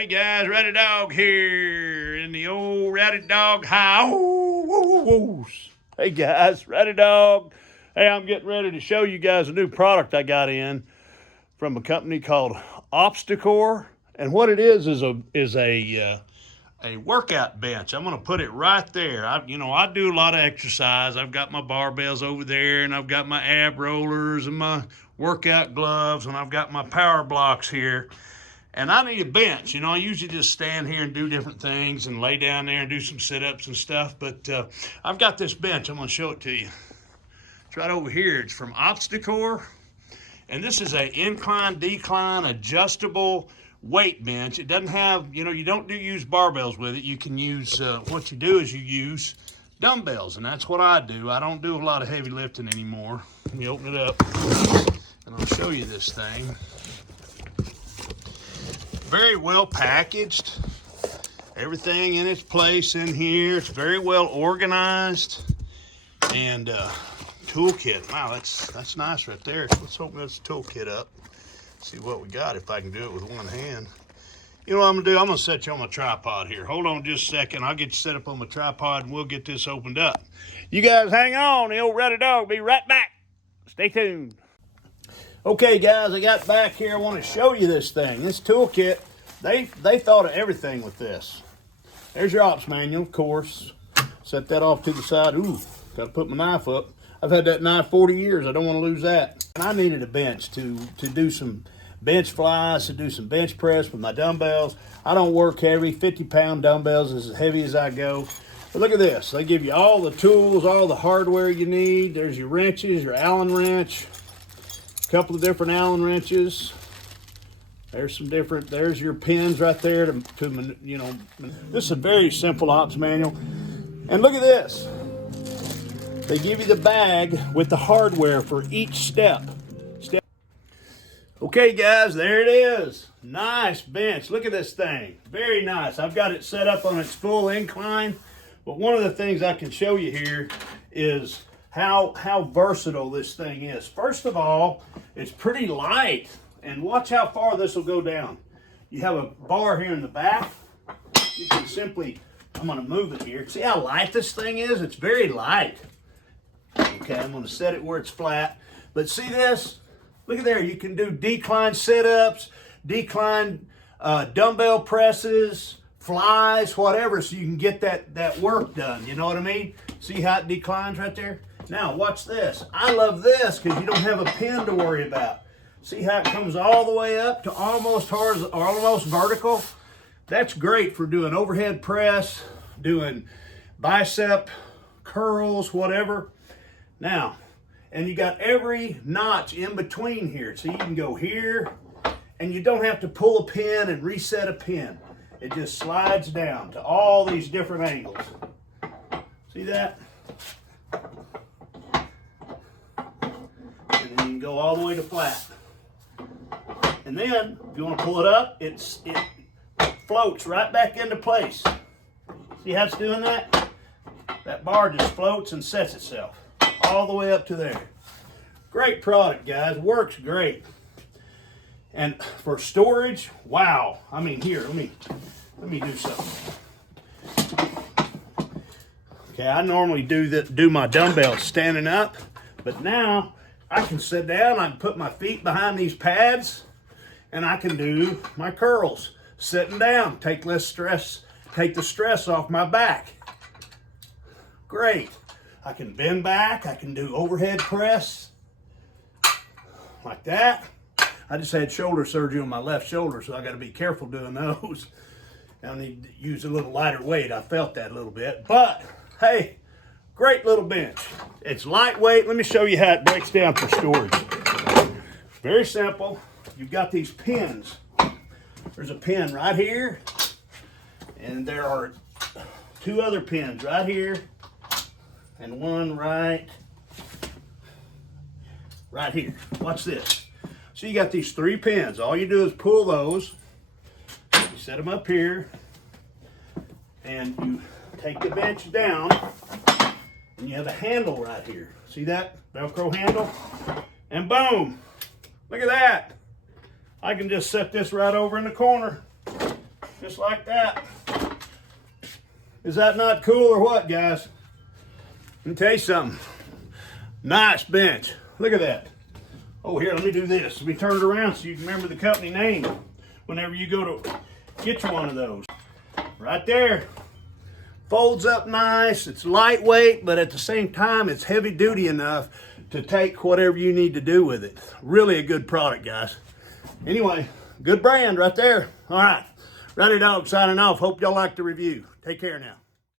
Hey guys, Rady Dog here in the old Rady Dog house. Hey guys, Rady Dog. Hey, I'm getting ready to show you guys a new product I got in from a company called Obstacore, and what it is a workout bench. I'm gonna put it right there. I do a lot of exercise. I've got my barbells over there, and I've got my ab rollers and my workout gloves, and I've got my power blocks here. And I need a bench. I usually just stand here and do different things and lay down there and do some sit-ups and stuff. But I've got this bench. I'm going to show it to you. It's right over here. It's from Obstacore. And this is a incline-decline adjustable weight bench. It doesn't have, you don't use barbells with it. You can use, what you do is you use dumbbells. And that's what I do. I don't do a lot of heavy lifting anymore. Let me open it up and I'll show you this thing. Very well packaged, everything in its place in here. It's very well organized. And toolkit, wow, that's nice right there. Let's open this toolkit up, see what we got, if I can do it with one hand. You know what I'm gonna do? I'm gonna set you on my tripod here. Hold on just a second. I'll get you set up on my tripod and we'll get this opened up. You guys hang on, the old Rady Dog will be right back. Stay tuned. Okay guys, I got back here. I want to show you this thing. This toolkit, they thought of everything with this. There's your ops manual, of course. Set that off to the side. Ooh, got to put my knife up. I've had that knife 40 years. I don't want to lose that. And I needed a bench to do some bench flies, to do some bench press with my dumbbells. I don't work heavy. 50-pound dumbbells is as heavy as I go. But look at this. They give you all the tools, all the hardware you need. There's your wrenches, your Allen wrench. Couple of different Allen wrenches. There's your pins right there to this is a very simple ops manual. And look at this. They give you the bag with the hardware for each step. Okay guys, there it is. Nice bench. Look at this thing. Very nice. I've got it set up on its full incline. But one of the things I can show you here is how versatile this thing is. First of all, it's pretty light, and watch how far this will go down. You have a bar here in the back. You can simply, I'm going to move it here. See how light this thing is? It's very light. Okay, I'm going to set it where it's flat. But see this? Look at there. You can do decline sit-ups, decline dumbbell presses, flies, whatever, so you can get that work done. You know what I mean? See how it declines right there? Now, watch this. I love this because you don't have a pin to worry about. See how it comes all the way up to almost horizontal, or almost vertical? That's great for doing overhead press, doing bicep curls, whatever. Now, and you got every notch in between here. So you can go here, and you don't have to pull a pin and reset a pin. It just slides down to all these different angles. See that? And then you can go all the way to flat. And then, if you want to pull it up, it floats right back into place. See how it's doing that? That bar just floats and sets itself all the way up to there. Great product, guys. Works great. And for storage, wow. I mean, here, let me do something. Okay, I normally do my dumbbells standing up, but now I can sit down, I can put my feet behind these pads, and I can do my curls sitting down, take the stress off my back. Great. I can bend back, I can do overhead press like that. I just had shoulder surgery on my left shoulder, so I got to be careful doing those. I need to use a little lighter weight. I felt that a little bit, but hey, great little bench. It's lightweight. Let me show you how it breaks down for storage. Very simple. You've got these pins. There's a pin right here, and there are two other pins right here, and one right here. Watch this. So you got these three pins. All you do is pull those. You set them up here, and you take the bench down, and you have a handle right here. See that Velcro handle? And boom, look at that. I can just set this right over in the corner. Just like that. Is that not cool or what, guys? Let me tell you something. Nice bench. Look at that. Oh, here, let me do this. Let me turn it around so you can remember the company name whenever you go to get you one of those. Right there. Folds up nice. It's lightweight, but at the same time, it's heavy duty enough to take whatever you need to do with it. Really a good product, guys. Anyway, good brand right there. All right. Rady Dog signing off. Hope y'all like the review. Take care now.